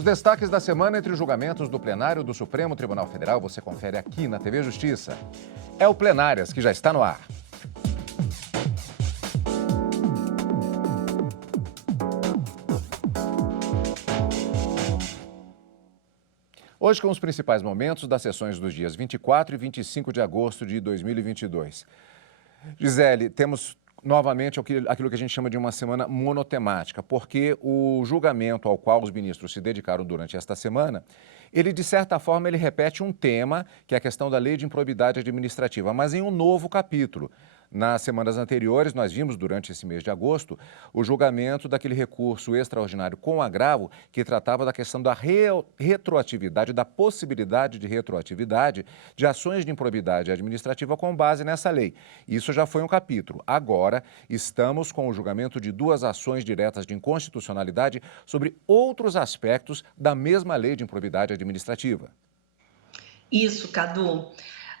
Os destaques da semana entre os julgamentos do plenário do Supremo Tribunal Federal você confere aqui na TV Justiça. É o Plenárias que já está no ar. Hoje com os principais momentos das sessões dos dias 24 e 25 de agosto de 2022. Gisele, temos novamente aquilo que a gente chama de uma semana monotemática, porque o julgamento ao qual os ministros se dedicaram durante esta semana, ele, de certa forma, ele repete um tema, que é a questão da lei de improbidade administrativa, mas em um novo capítulo. Nas semanas anteriores, nós vimos, durante esse mês de agosto, o julgamento daquele recurso extraordinário com agravo que tratava da questão da retroatividade, da possibilidade de retroatividade de ações de improbidade administrativa com base nessa lei. Isso já foi um capítulo. Agora, estamos com o julgamento de duas ações diretas de inconstitucionalidade sobre outros aspectos da mesma lei de improbidade administrativa. Isso, Cadu.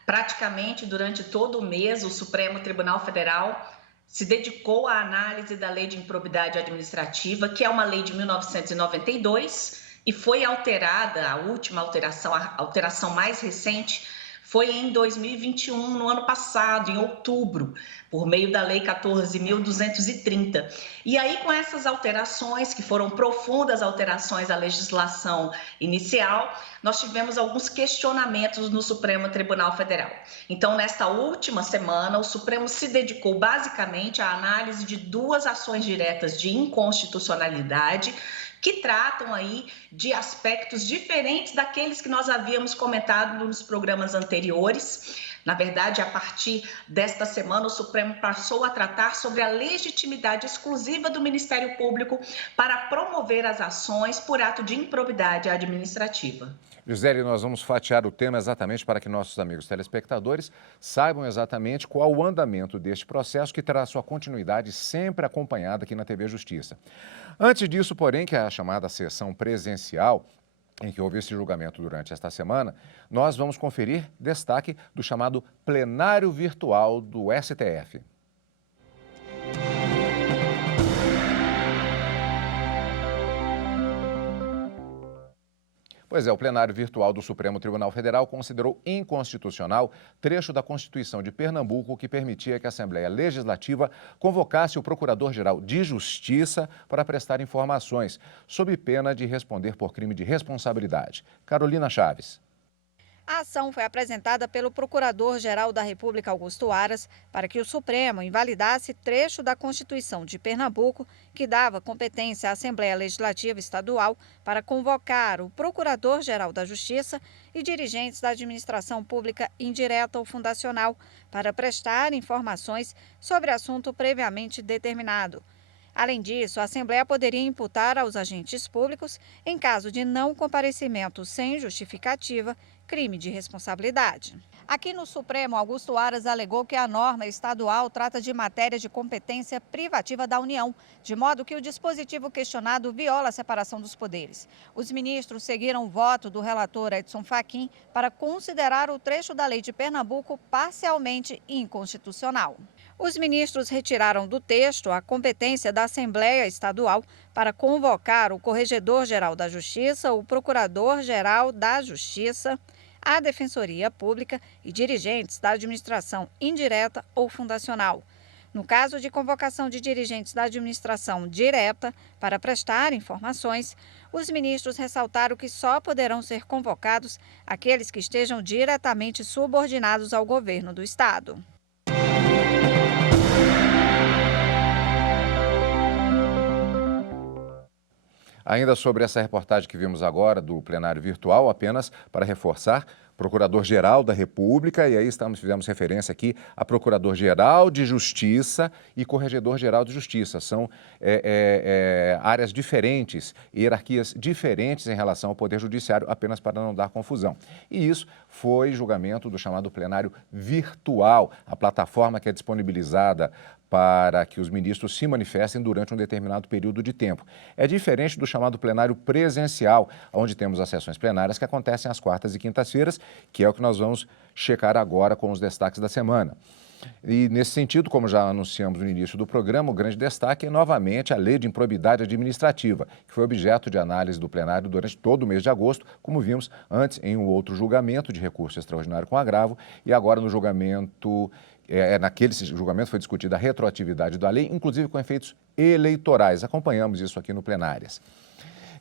Praticamente, durante todo o mês, o Supremo Tribunal Federal se dedicou à análise da Lei de Improbidade Administrativa, que é uma lei de 1992 e foi alterada, a última alteração, a alteração mais recente, foi em 2021, no ano passado, em outubro, por meio da Lei 14.230. E aí, com essas alterações, que foram profundas alterações à legislação inicial, nós tivemos alguns questionamentos no Supremo Tribunal Federal. Então, nesta última semana, o Supremo se dedicou basicamente à análise de duas ações diretas de inconstitucionalidade, que tratam aí de aspectos diferentes daqueles que nós havíamos comentado nos programas anteriores. Na verdade, a partir desta semana, o Supremo passou a tratar sobre a legitimidade exclusiva do Ministério Público para promover as ações por ato de improbidade administrativa. Gisele, nós vamos fatiar o tema exatamente para que nossos amigos telespectadores saibam exatamente qual o andamento deste processo que terá sua continuidade sempre acompanhada aqui na TV Justiça. Antes disso, porém, que é a chamada sessão presencial, em que houve esse julgamento durante esta semana, nós vamos conferir destaque do chamado plenário virtual do STF. Pois é, o plenário virtual do Supremo Tribunal Federal considerou inconstitucional trecho da Constituição de Pernambuco que permitia que a Assembleia Legislativa convocasse o Procurador-Geral de Justiça para prestar informações, sob pena de responder por crime de responsabilidade. Carolina Chaves. A ação foi apresentada pelo Procurador-Geral da República, Augusto Aras, para que o Supremo invalidasse trecho da Constituição de Pernambuco que dava competência à Assembleia Legislativa Estadual para convocar o Procurador-Geral da Justiça e dirigentes da administração pública indireta ou fundacional para prestar informações sobre assunto previamente determinado. Além disso, a Assembleia poderia imputar aos agentes públicos, em caso de não comparecimento sem justificativa, crime de responsabilidade. Aqui no Supremo, Augusto Aras alegou que a norma estadual trata de matéria de competência privativa da União, de modo que o dispositivo questionado viola a separação dos poderes. Os ministros seguiram o voto do relator Edson Fachin para considerar o trecho da lei de Pernambuco parcialmente inconstitucional. Os ministros retiraram do texto a competência da Assembleia Estadual para convocar o Corregedor-Geral da Justiça, o Procurador-Geral da Justiça, a Defensoria Pública e dirigentes da administração indireta ou fundacional. No caso de convocação de dirigentes da administração direta para prestar informações, os ministros ressaltaram que só poderão ser convocados aqueles que estejam diretamente subordinados ao governo do Estado. Ainda sobre essa reportagem que vimos agora do plenário virtual, apenas para reforçar, Procurador-Geral da República, e aí fizemos referência aqui a Procurador-Geral de Justiça e Corregedor-Geral de Justiça. São áreas diferentes, hierarquias diferentes em relação ao Poder Judiciário, apenas para não dar confusão. E isso foi julgamento do chamado plenário virtual, a plataforma que é disponibilizada para que os ministros se manifestem durante um determinado período de tempo. É diferente do chamado plenário presencial, onde temos as sessões plenárias que acontecem às quartas e quintas-feiras, que é o que nós vamos checar agora com os destaques da semana. E, nesse sentido, como já anunciamos no início do programa, o grande destaque é novamente a Lei de Improbidade Administrativa, que foi objeto de análise do plenário durante todo o mês de agosto, como vimos antes em um outro julgamento de recurso extraordinário com agravo, e agora no julgamento, naquele julgamento foi discutida a retroatividade da lei, inclusive com efeitos eleitorais. Acompanhamos isso aqui no Plenárias.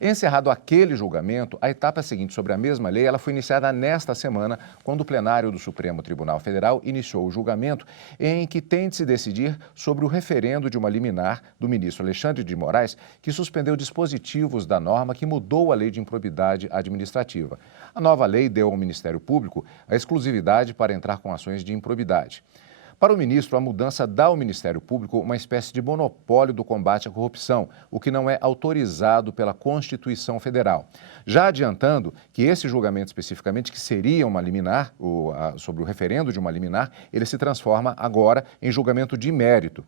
Encerrado aquele julgamento, a etapa seguinte sobre a mesma lei, ela foi iniciada nesta semana, quando o plenário do Supremo Tribunal Federal iniciou o julgamento em que tem de se decidir sobre o referendo de uma liminar do ministro Alexandre de Moraes, que suspendeu dispositivos da norma que mudou a lei de improbidade administrativa. A nova lei deu ao Ministério Público a exclusividade para entrar com ações de improbidade. Para o ministro, a mudança dá ao Ministério Público uma espécie de monopólio do combate à corrupção, o que não é autorizado pela Constituição Federal. Já adiantando que esse julgamento especificamente, que seria uma liminar, sobre o referendo de uma liminar, ele se transforma agora em julgamento de mérito.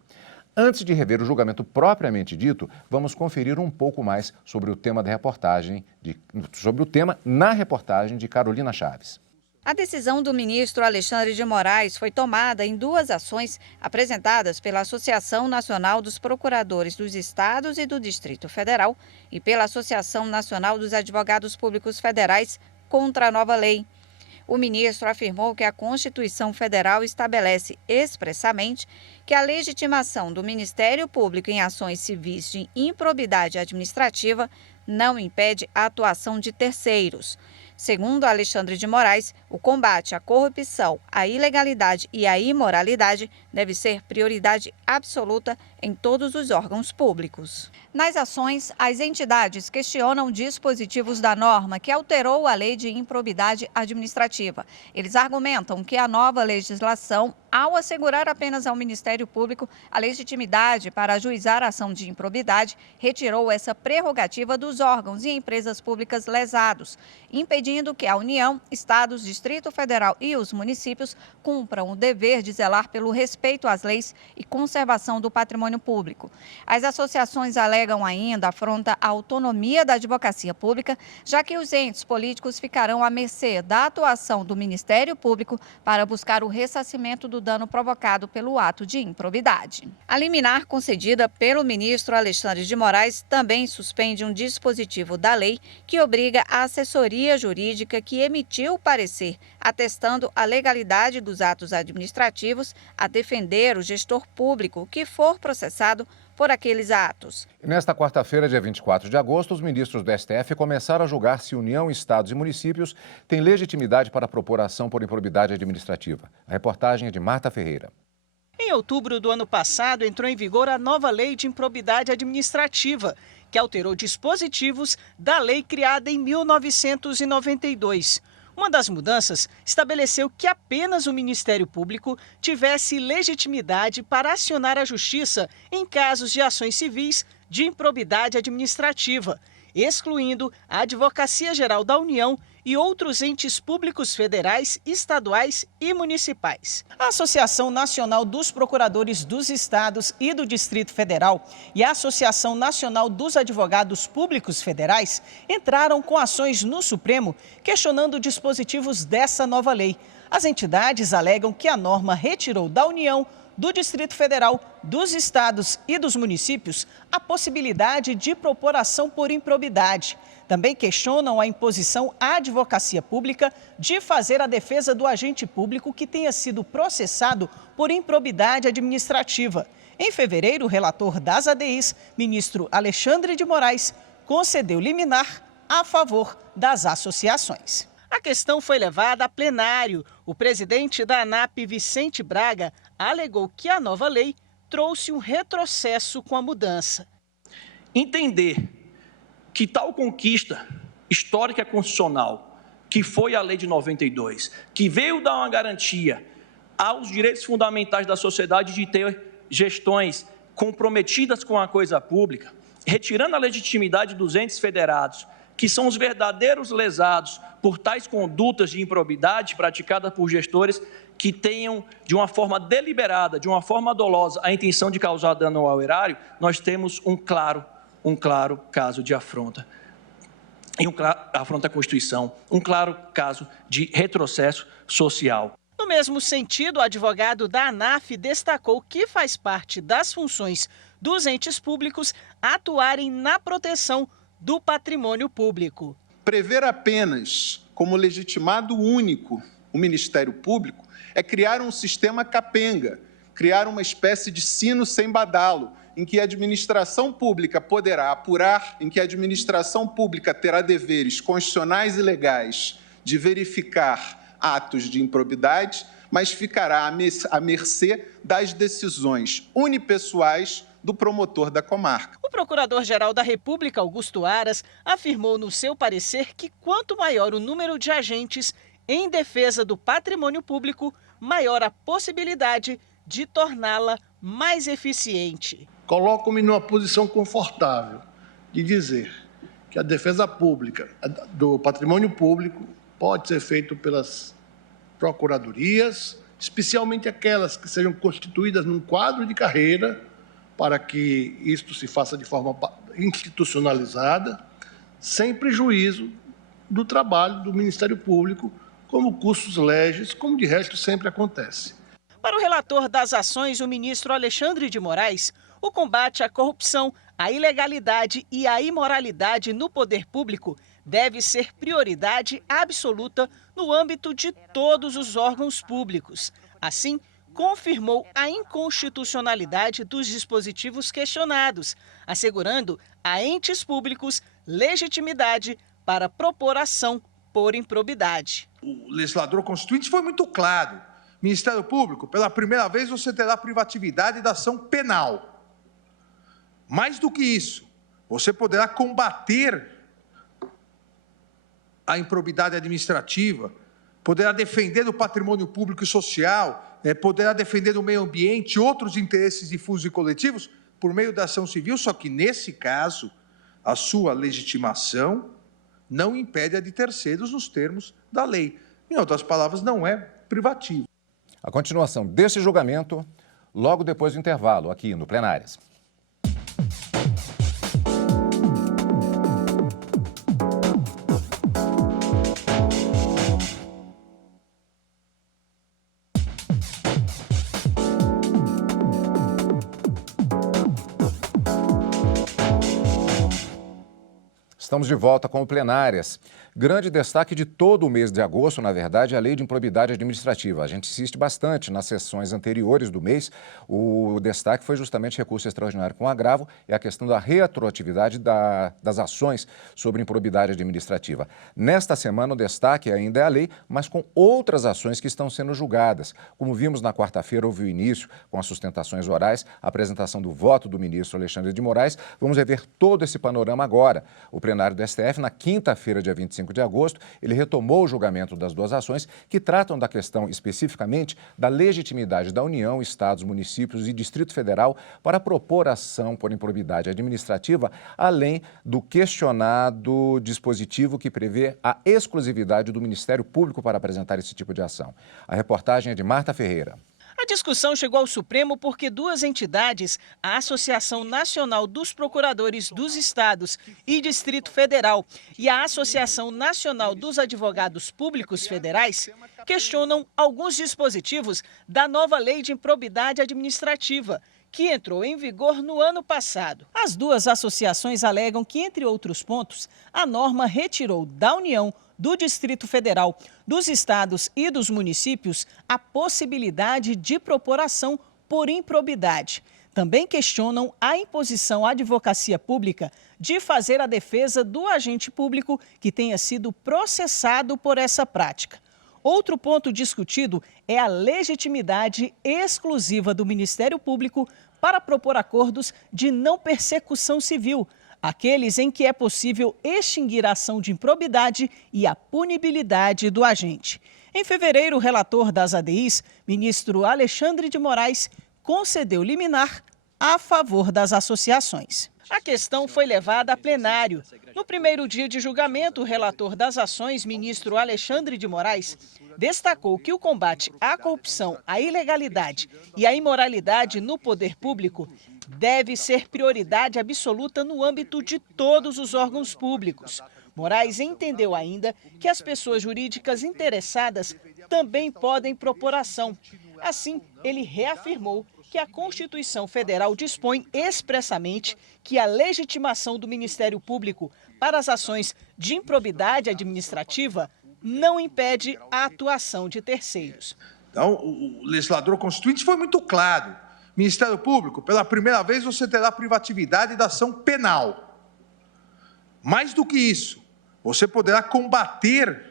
Antes de rever o julgamento propriamente dito, vamos conferir um pouco mais sobre o tema na reportagem de Carolina Chaves. A decisão do ministro Alexandre de Moraes foi tomada em duas ações apresentadas pela Associação Nacional dos Procuradores dos Estados e do Distrito Federal e pela Associação Nacional dos Advogados Públicos Federais contra a nova lei. O ministro afirmou que a Constituição Federal estabelece expressamente que a legitimação do Ministério Público em ações civis de improbidade administrativa não impede a atuação de terceiros. Segundo Alexandre de Moraes, o combate à corrupção, à ilegalidade e à imoralidade deve ser prioridade absoluta em todos os órgãos públicos. Nas ações, as entidades questionam dispositivos da norma que alterou a lei de improbidade administrativa. Eles argumentam que a nova legislação, ao assegurar apenas ao Ministério Público a legitimidade para ajuizar a ação de improbidade, retirou essa prerrogativa dos órgãos e empresas públicas lesados, impedindo que a União, Estados, Distrito Federal e os municípios cumpram o dever de zelar pelo respeito às leis e conservação do patrimônio público. As associações alegam ainda afronta à autonomia da advocacia pública, já que os entes políticos ficarão à mercê da atuação do Ministério Público para buscar o ressarcimento do dano provocado pelo ato de improbidade. A liminar concedida pelo ministro Alexandre de Moraes também suspende um dispositivo da lei que obriga a assessoria jurídica que emitiu o parecer atestando a legalidade dos atos administrativos a defender o gestor público que for processado por aqueles atos. Nesta quarta-feira, dia 24 de agosto, os ministros do STF começaram a julgar se União, Estados e municípios têm legitimidade para propor ação por improbidade administrativa. A reportagem é de Marta Ferreira. Em outubro do ano passado, entrou em vigor a nova Lei de Improbidade Administrativa, que alterou dispositivos da lei criada em 1992. Uma das mudanças estabeleceu que apenas o Ministério Público tivesse legitimidade para acionar a Justiça em casos de ações civis de improbidade administrativa, excluindo a Advocacia Geral da União e outros entes públicos federais, estaduais e municipais. A Associação Nacional dos Procuradores dos Estados e do Distrito Federal e a Associação Nacional dos Advogados Públicos Federais entraram com ações no Supremo questionando dispositivos dessa nova lei. As entidades alegam que a norma retirou da União, do Distrito Federal, dos estados e dos municípios a possibilidade de propor ação por improbidade. Também questionam a imposição à advocacia pública de fazer a defesa do agente público que tenha sido processado por improbidade administrativa. Em fevereiro, o relator das ADIs, ministro Alexandre de Moraes, concedeu liminar a favor das associações. A questão foi levada a plenário. O presidente da ANAP, Vicente Braga, alegou que a nova lei trouxe um retrocesso com a mudança. Entender que tal conquista histórica constitucional, que foi a Lei de 92, que veio dar uma garantia aos direitos fundamentais da sociedade de ter gestões comprometidas com a coisa pública, retirando a legitimidade dos entes federados, que são os verdadeiros lesados por tais condutas de improbidade praticadas por gestores que tenham, de uma forma deliberada, de uma forma dolosa, a intenção de causar dano ao erário, nós temos um claro caso de afronta. Afronta à Constituição, um claro caso de retrocesso social. No mesmo sentido, o advogado da ANAF destacou que faz parte das funções dos entes públicos atuarem na proteção do patrimônio público. Prever apenas como legitimado único o Ministério Público é criar um sistema capenga, criar uma espécie de sino sem badalo, em que a administração pública poderá apurar, em que a administração pública terá deveres constitucionais e legais de verificar atos de improbidade, mas ficará à mercê das decisões unipessoais do promotor da comarca. O Procurador-Geral da República, Augusto Aras, afirmou no seu parecer que quanto maior o número de agentes em defesa do patrimônio público, maior a possibilidade de torná-la mais eficiente. Coloco-me numa posição confortável de dizer que a defesa pública do patrimônio público pode ser feita pelas procuradorias, especialmente aquelas que sejam constituídas num quadro de carreira, para que isto se faça de forma institucionalizada, sem prejuízo do trabalho do Ministério Público, como custos legis, como de resto sempre acontece. Para o relator das ações, o ministro Alexandre de Moraes, o combate à corrupção, à ilegalidade e à imoralidade no poder público deve ser prioridade absoluta no âmbito de todos os órgãos públicos. Assim, confirmou a inconstitucionalidade dos dispositivos questionados, assegurando a entes públicos legitimidade para propor ação por improbidade. O legislador constituinte foi muito claro. Ministério Público, pela primeira vez você terá privatividade da ação penal. Mais do que isso, você poderá combater a improbidade administrativa, poderá defender o patrimônio público e social, poderá defender o meio ambiente e outros interesses difusos e coletivos por meio da ação civil, só que, nesse caso, a sua legitimação não impede a de terceiros nos termos da lei. Em outras palavras, não é privativo. A continuação desse julgamento, logo depois do intervalo, aqui no Plenárias. Estamos de volta com o Plenárias. Grande destaque de todo o mês de agosto, na verdade, é a Lei de Improbidade Administrativa. A gente insiste bastante nas sessões anteriores do mês. O destaque foi justamente recurso extraordinário com agravo e a questão da retroatividade das ações sobre improbidade administrativa. Nesta semana, o destaque ainda é a lei, mas com outras ações que estão sendo julgadas. Como vimos na quarta-feira, houve o início com as sustentações orais, a apresentação do voto do ministro Alexandre de Moraes. Vamos rever todo esse panorama agora. O plenário do STF, na quinta-feira, dia 25 de agosto, ele retomou o julgamento das duas ações que tratam da questão especificamente da legitimidade da União, Estados, municípios e Distrito Federal para propor ação por improbidade administrativa, além do questionado dispositivo que prevê a exclusividade do Ministério Público para apresentar esse tipo de ação. A reportagem é de Marta Ferreira. A discussão chegou ao Supremo porque duas entidades, a Associação Nacional dos Procuradores dos Estados e Distrito Federal e a Associação Nacional dos Advogados Públicos Federais, questionam alguns dispositivos da nova Lei de Improbidade Administrativa, que entrou em vigor no ano passado. As duas associações alegam que, entre outros pontos, a norma retirou da União, do Distrito Federal, dos estados e dos municípios a possibilidade de propor ação por improbidade. Também questionam a imposição à advocacia pública de fazer a defesa do agente público que tenha sido processado por essa prática. Outro ponto discutido é a legitimidade exclusiva do Ministério Público para propor acordos de não persecução civil, aqueles em que é possível extinguir a ação de improbidade e a punibilidade do agente. Em fevereiro, o relator das ADIs, ministro Alexandre de Moraes, concedeu liminar a favor das associações. A questão foi levada a plenário. No primeiro dia de julgamento, o relator das ações, ministro Alexandre de Moraes, destacou que o combate à corrupção, à ilegalidade e à imoralidade no poder público deve ser prioridade absoluta no âmbito de todos os órgãos públicos. Moraes entendeu ainda que as pessoas jurídicas interessadas também podem propor ação. Assim, ele reafirmou que a Constituição Federal dispõe expressamente que a legitimação do Ministério Público para as ações de improbidade administrativa não impede a atuação de terceiros. Então, o legislador constituinte foi muito claro. Ministério Público, pela primeira vez você terá privatividade da ação penal. Mais do que isso, você poderá combater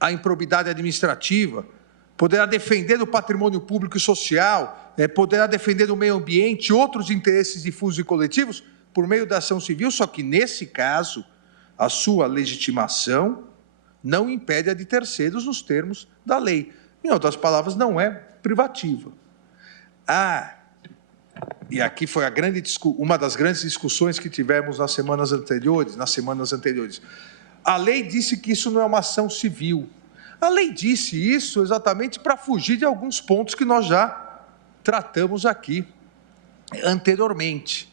a improbidade administrativa, poderá defender o patrimônio público e social, poderá defender o meio ambiente e outros interesses difusos e coletivos por meio da ação civil, só que, nesse caso, a sua legitimação não impede a de terceiros nos termos da lei. Em outras palavras, não é privativa. E aqui foi uma das grandes discussões que tivemos nas semanas anteriores. A lei disse que isso não é uma ação civil. A lei disse isso exatamente para fugir de alguns pontos que nós já tratamos aqui anteriormente.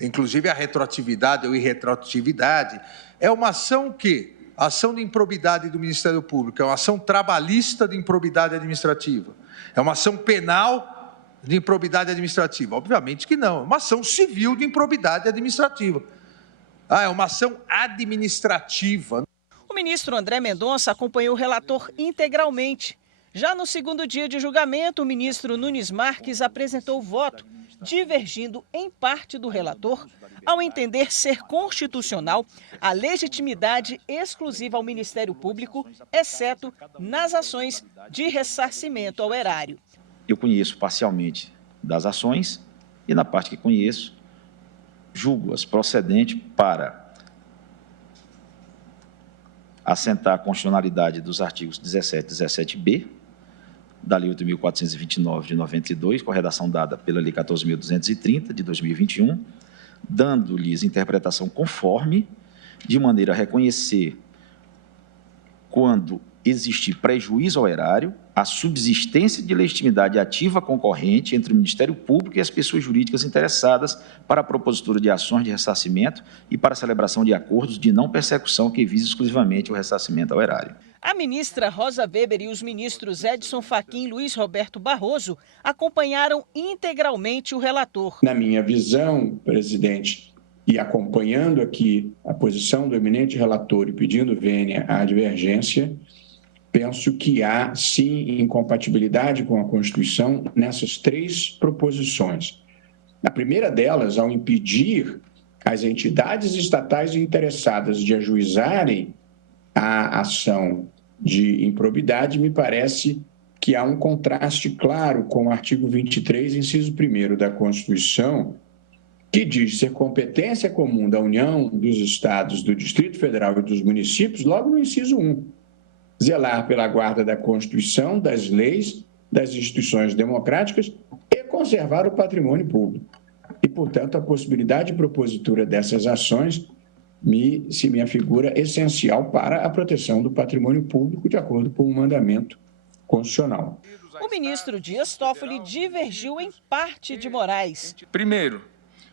Inclusive a retroatividade ou irretroatividade. É uma ação que, a ação de improbidade do Ministério Público, é uma ação trabalhista de improbidade administrativa. É uma ação penal de improbidade administrativa? Obviamente que não, é uma ação civil de improbidade administrativa. É uma ação administrativa. O ministro André Mendonça acompanhou o relator integralmente. Já no segundo dia de julgamento, o ministro Nunes Marques apresentou o voto, divergindo em parte do relator, ao entender ser constitucional a legitimidade exclusiva ao Ministério Público, exceto nas ações de ressarcimento ao erário. Eu conheço parcialmente das ações e, na parte que conheço, julgo-as procedentes para assentar a constitucionalidade dos artigos 17 e 17b da Lei 8.429 de 92, com a redação dada pela Lei 14.230 de 2021, dando-lhes interpretação conforme, de maneira a reconhecer, quando existir prejuízo ao erário, a subsistência de legitimidade ativa concorrente entre o Ministério Público e as pessoas jurídicas interessadas para a propositura de ações de ressarcimento e para a celebração de acordos de não persecução que visem exclusivamente o ressarcimento ao erário. A ministra Rosa Weber e os ministros Edson Fachin e Luiz Roberto Barroso acompanharam integralmente o relator. Na minha visão, presidente, e acompanhando aqui a posição do eminente relator e pedindo vênia à divergência, penso que há, sim, incompatibilidade com a Constituição nessas três proposições. A primeira delas, ao impedir as entidades estatais interessadas de ajuizarem a ação de improbidade, me parece que há um contraste claro com o artigo 23, inciso 1º da Constituição, que diz ser competência comum da União, dos Estados, do Distrito Federal e dos municípios, logo no inciso 1. Zelar pela guarda da Constituição, das leis, das instituições democráticas e conservar o patrimônio público. E, portanto, a possibilidade de propositura dessas ações se me afigura essencial para a proteção do patrimônio público de acordo com o mandamento constitucional. O ministro Dias Toffoli divergiu em parte de Moraes. Primeiro,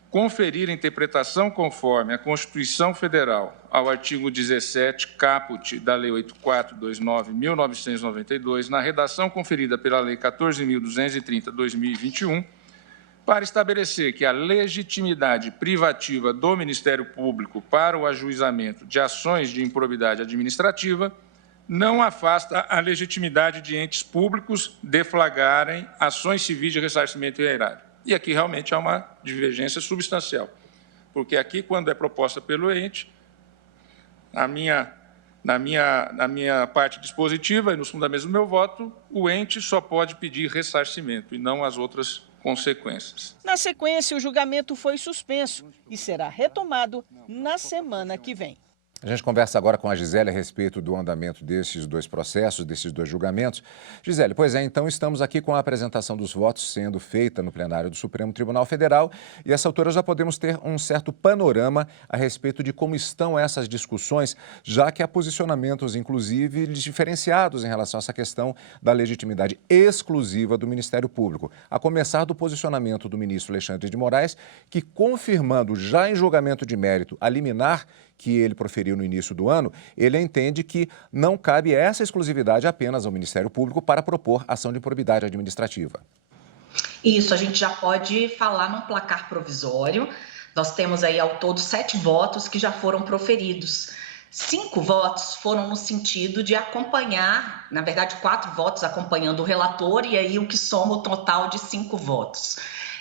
conferir a interpretação conforme a Constituição Federal ao artigo 17, caput da Lei 8429/1992, na redação conferida pela Lei 14.230/2021, para estabelecer que a legitimidade privativa do Ministério Público para o ajuizamento de ações de improbidade administrativa não afasta a legitimidade de entes públicos deflagrarem ações civis de ressarcimento e erário. E aqui realmente há uma divergência substancial, porque aqui, quando é proposta pelo ente, na minha parte dispositiva e nos fundamentos do meu voto, o ente só pode pedir ressarcimento e não as outras consequências. Na sequência, o julgamento foi suspenso e será retomado na semana que vem. A gente conversa agora com a Gisele a respeito do andamento desses dois processos, desses dois julgamentos. Gisele, pois é, então estamos aqui com a apresentação dos votos sendo feita no plenário do Supremo Tribunal Federal e, a essa altura, já podemos ter um certo panorama a respeito de como estão essas discussões, já que há posicionamentos, inclusive, diferenciados em relação a essa questão da legitimidade exclusiva do Ministério Público. A começar do posicionamento do ministro Alexandre de Moraes, que, confirmando já em julgamento de mérito a liminar que ele proferiu no início do ano, ele entende que não cabe essa exclusividade apenas ao Ministério Público para propor ação de improbidade administrativa. Isso, a gente já pode falar num placar provisório. Nós temos aí ao todo 7 votos que já foram proferidos. 5 votos foram no sentido de acompanhar, na verdade 4 votos acompanhando o relator e aí o que soma o total de 5 votos.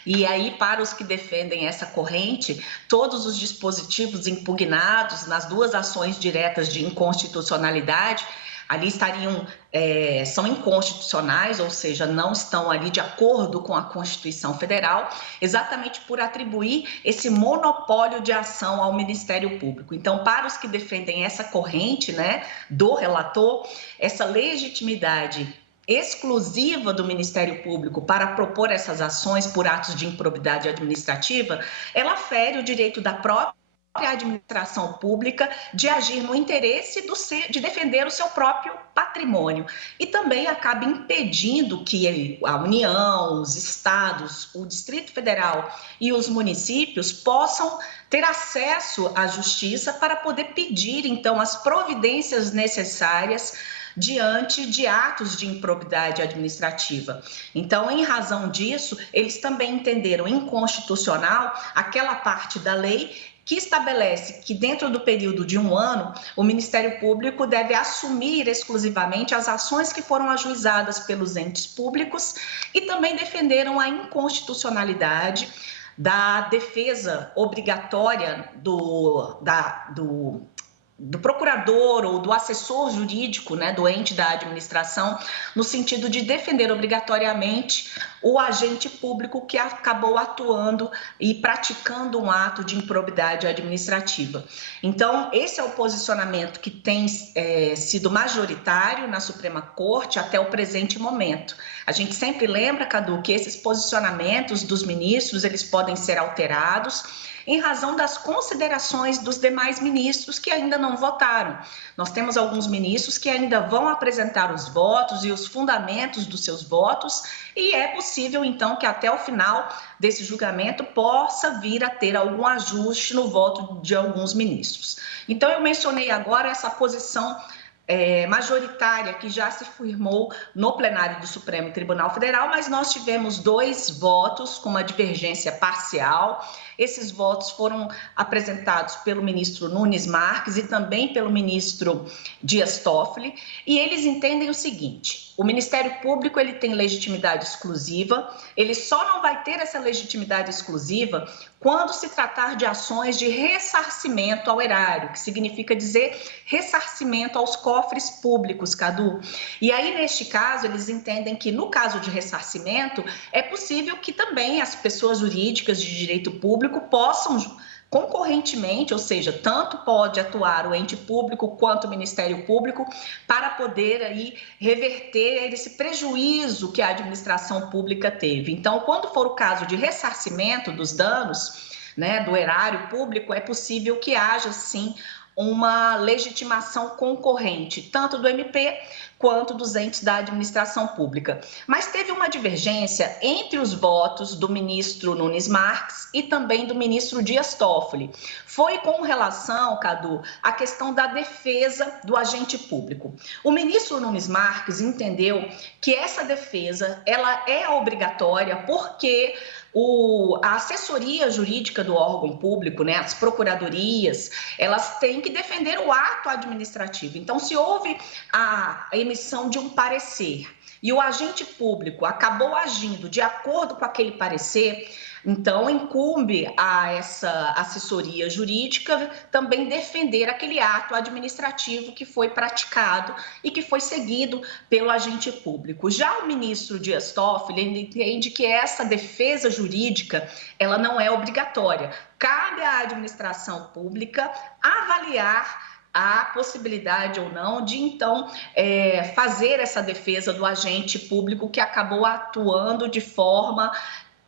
E aí, para os que defendem essa corrente, todos os dispositivos impugnados nas 2 ações diretas de inconstitucionalidade, ali são inconstitucionais, ou seja, não estão ali de acordo com a Constituição Federal, exatamente por atribuir esse monopólio de ação ao Ministério Público. Então, para os que defendem essa corrente, do relator, essa legitimidade exclusiva do Ministério Público para propor essas ações por atos de improbidade administrativa, ela fere o direito da própria administração pública de agir no interesse de defender o seu próprio patrimônio e também acaba impedindo que a União, os estados, o Distrito Federal e os municípios possam ter acesso à justiça para poder pedir, então, as providências necessárias diante de atos de improbidade administrativa. Então, em razão disso, eles também entenderam inconstitucional aquela parte da lei que estabelece que dentro do período de 1 ano, o Ministério Público deve assumir exclusivamente as ações que foram ajuizadas pelos entes públicos e também defenderam a inconstitucionalidade da defesa obrigatória do procurador ou do assessor jurídico, do ente da administração, no sentido de defender obrigatoriamente o agente público que acabou atuando e praticando um ato de improbidade administrativa. Então, esse é o posicionamento que tem sido majoritário na Suprema Corte até o presente momento. A gente sempre lembra, Cadu, que esses posicionamentos dos ministros, eles podem ser alterados em razão das considerações dos demais ministros que ainda não votaram. Nós temos alguns ministros que ainda vão apresentar os votos e os fundamentos dos seus votos, e é possível, então, que até o final desse julgamento possa vir a ter algum ajuste no voto de alguns ministros. Então, eu mencionei agora essa posição majoritária que já se firmou no plenário do Supremo Tribunal Federal, mas nós tivemos 2 votos com uma divergência parcial. Esses votos foram apresentados pelo ministro Nunes Marques e também pelo ministro Dias Toffoli, e eles entendem o seguinte: o Ministério Público ele tem legitimidade exclusiva, ele só não vai ter essa legitimidade exclusiva quando se tratar de ações de ressarcimento ao erário, que significa dizer ressarcimento aos cofres públicos, Cadu. E aí, neste caso, eles entendem que, no caso de ressarcimento, é possível que também as pessoas jurídicas de direito público possam concorrentemente, ou seja, tanto pode atuar o ente público quanto o Ministério Público para poder aí reverter esse prejuízo que a administração pública teve. Então, quando for o caso de ressarcimento dos danos, do erário público, é possível que haja, sim, uma legitimação concorrente, tanto do MP quanto dos entes da administração pública. Mas teve uma divergência entre os votos do ministro Nunes Marques e também do ministro Dias Toffoli. Foi com relação, Cadu, à questão da defesa do agente público. O ministro Nunes Marques entendeu que essa defesa ela é obrigatória porque a assessoria jurídica do órgão público, as procuradorias, elas têm que defender o ato administrativo. Então, se houve a emissão de um parecer e o agente público acabou agindo de acordo com aquele parecer, então incumbe a essa assessoria jurídica também defender aquele ato administrativo que foi praticado e que foi seguido pelo agente público. Já o ministro Dias Toffoli entende que essa defesa jurídica ela não é obrigatória. Cabe à administração pública avaliar a possibilidade ou não de, então, fazer essa defesa do agente público que acabou atuando de forma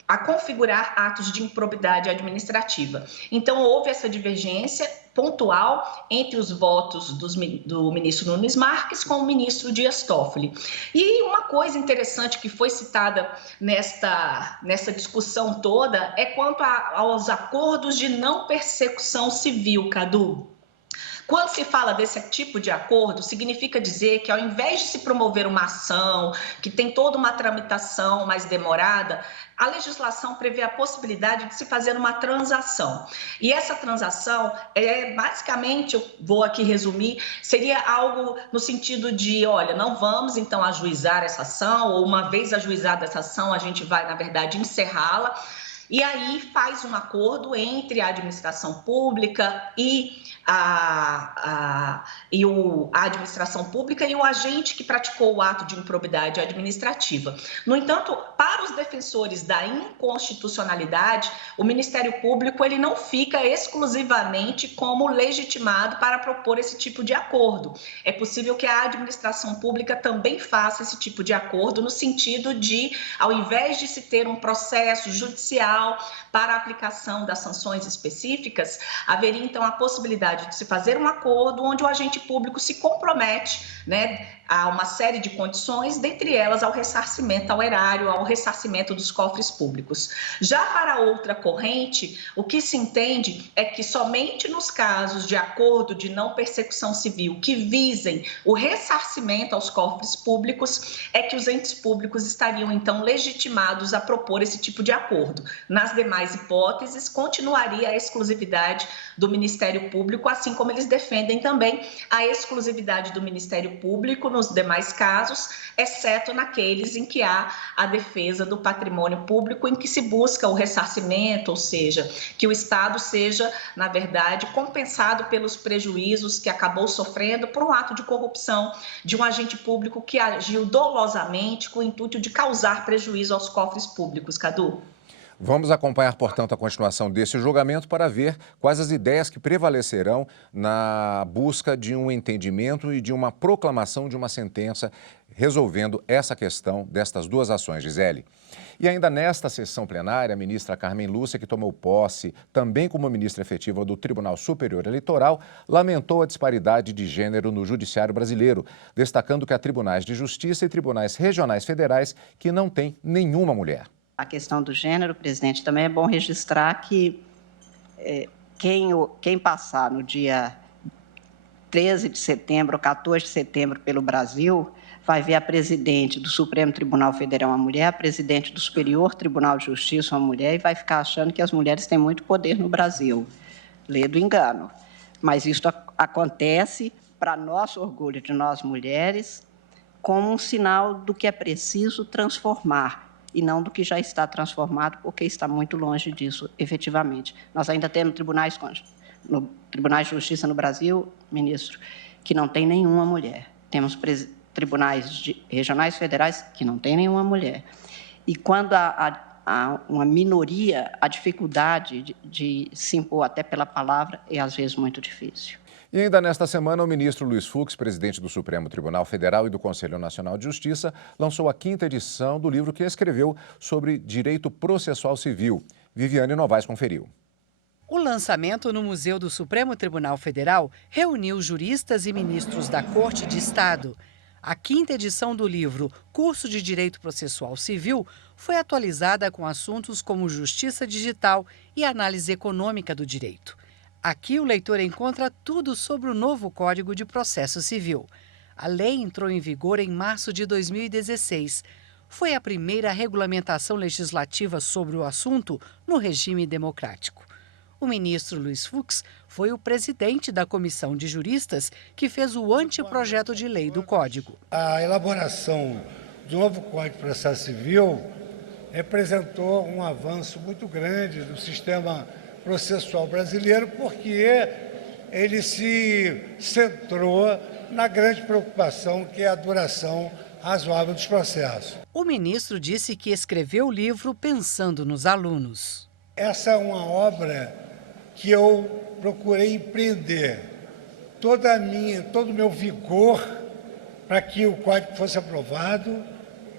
a configurar atos de improbidade administrativa. Então, houve essa divergência pontual entre os votos do ministro Nunes Marques com o ministro Dias Toffoli. E uma coisa interessante que foi citada nessa discussão toda é quanto aos acordos de não persecução civil, Cadu. Quando se fala desse tipo de acordo, significa dizer que, ao invés de se promover uma ação que tem toda uma tramitação mais demorada, a legislação prevê a possibilidade de se fazer uma transação. E essa transação, basicamente, eu vou aqui resumir, seria algo no sentido de, olha, não vamos então ajuizar essa ação, ou uma vez ajuizada essa ação, a gente vai, na verdade, encerrá-la. E aí faz um acordo entre a administração pública e a administração pública e o agente que praticou o ato de improbidade administrativa. No entanto, para os defensores da inconstitucionalidade, o Ministério Público ele não fica exclusivamente como legitimado para propor esse tipo de acordo. É possível que a administração pública também faça esse tipo de acordo no sentido de, ao invés de se ter um processo judicial para a aplicação das sanções específicas, haveria então a possibilidade de se fazer um acordo onde o agente público se compromete, a uma série de condições, dentre elas ao ressarcimento ao erário, ao ressarcimento dos cofres públicos. Já para outra corrente, o que se entende é que somente nos casos de acordo de não persecução civil que visem o ressarcimento aos cofres públicos é que os entes públicos estariam então legitimados a propor esse tipo de acordo. Nas demais hipóteses, continuaria a exclusividade do Ministério Público, assim como eles defendem também a exclusividade do Ministério Público nos demais casos, exceto naqueles em que há a defesa do patrimônio público, em que se busca o ressarcimento, ou seja, que o Estado seja, na verdade, compensado pelos prejuízos que acabou sofrendo por um ato de corrupção de um agente público que agiu dolosamente com o intuito de causar prejuízo aos cofres públicos. Cadu? Vamos acompanhar, portanto, a continuação desse julgamento para ver quais as ideias que prevalecerão na busca de um entendimento e de uma proclamação de uma sentença resolvendo essa questão destas duas ações, Gisele. E ainda nesta sessão plenária, a ministra Carmen Lúcia, que tomou posse também como ministra efetiva do Tribunal Superior Eleitoral, lamentou a disparidade de gênero no judiciário brasileiro, destacando que há tribunais de justiça e tribunais regionais federais que não têm nenhuma mulher. A questão do gênero, presidente, também é bom registrar que quem passar no dia 13 de setembro ou 14 de setembro pelo Brasil vai ver a presidente do Supremo Tribunal Federal uma mulher, a presidente do Superior Tribunal de Justiça uma mulher e vai ficar achando que as mulheres têm muito poder no Brasil. Lê do engano. Mas isso acontece, para nosso orgulho de nós mulheres, como um sinal do que é preciso transformar e não do que já está transformado, porque está muito longe disso, efetivamente. Nós ainda temos tribunais de justiça no Brasil, ministro, que não tem nenhuma mulher. Temos tribunais regionais federais que não tem nenhuma mulher. E quando há uma minoria, a dificuldade de se impor até pela palavra é, às vezes, muito difícil. E ainda nesta semana, o ministro Luiz Fux, presidente do Supremo Tribunal Federal e do Conselho Nacional de Justiça, lançou a 5ª edição do livro que escreveu sobre direito processual civil. Viviane Novaes conferiu. O lançamento no Museu do Supremo Tribunal Federal reuniu juristas e ministros da Corte de Estado. A 5ª edição do livro Curso de Direito Processual Civil foi atualizada com assuntos como justiça digital e análise econômica do direito. Aqui o leitor encontra tudo sobre o novo Código de Processo Civil. A lei entrou em vigor em março de 2016. Foi a primeira regulamentação legislativa sobre o assunto no regime democrático. O ministro Luiz Fux foi o presidente da comissão de juristas que fez o anteprojeto de lei do Código. A elaboração do novo Código de Processo Civil representou um avanço muito grande do sistema processual brasileiro, porque ele se centrou na grande preocupação que é a duração razoável dos processos. O ministro disse que escreveu o livro pensando nos alunos. Essa é uma obra que eu procurei empreender todo o meu vigor para que o código fosse aprovado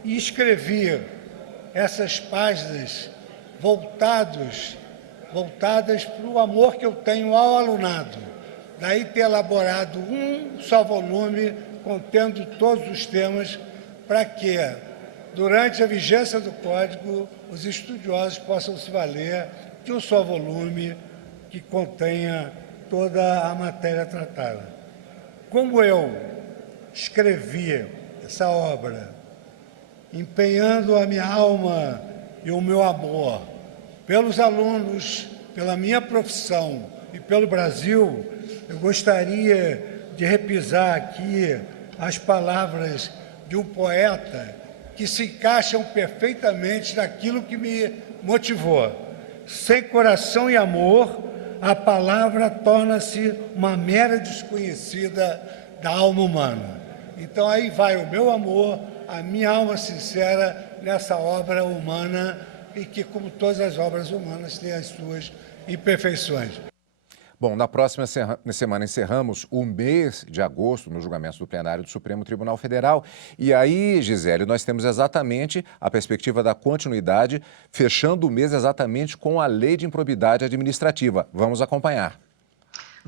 e escrevi essas páginas voltadas para o amor que eu tenho ao alunado. Daí ter elaborado um só volume contendo todos os temas para que, durante a vigência do código, os estudiosos possam se valer de um só volume que contenha toda a matéria tratada. Como eu escrevi essa obra, empenhando a minha alma e o meu amor pelos alunos, pela minha profissão e pelo Brasil, eu gostaria de repisar aqui as palavras de um poeta que se encaixam perfeitamente naquilo que me motivou. Sem coração e amor, a palavra torna-se uma mera desconhecida da alma humana. Então aí vai o meu amor, a minha alma sincera nessa obra humana e que, como todas as obras humanas, tem as suas imperfeições. Bom, na próxima semana encerramos o mês de agosto no julgamento do plenário do Supremo Tribunal Federal. E aí, Gisele, nós temos exatamente a perspectiva da continuidade, fechando o mês exatamente com a Lei de Improbidade Administrativa. Vamos acompanhar.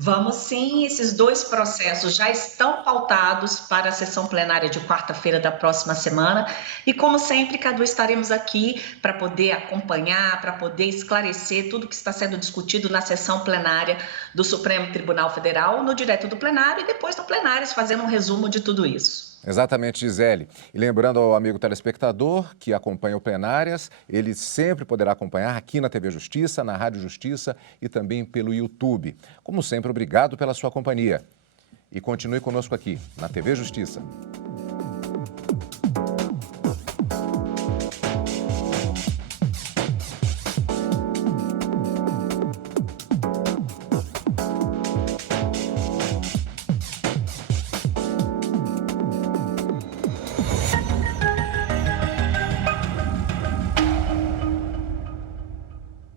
Vamos sim, esses dois processos já estão pautados para a sessão plenária de quarta-feira da próxima semana e, como sempre, Cadu, estaremos aqui para poder acompanhar, para poder esclarecer tudo que está sendo discutido na sessão plenária do Supremo Tribunal Federal, no direto do plenário e depois no plenário, fazendo um resumo de tudo isso. Exatamente, Gisele. E lembrando ao amigo telespectador que acompanha o Plenárias, ele sempre poderá acompanhar aqui na TV Justiça, na Rádio Justiça e também pelo YouTube. Como sempre, obrigado pela sua companhia. E continue conosco aqui na TV Justiça.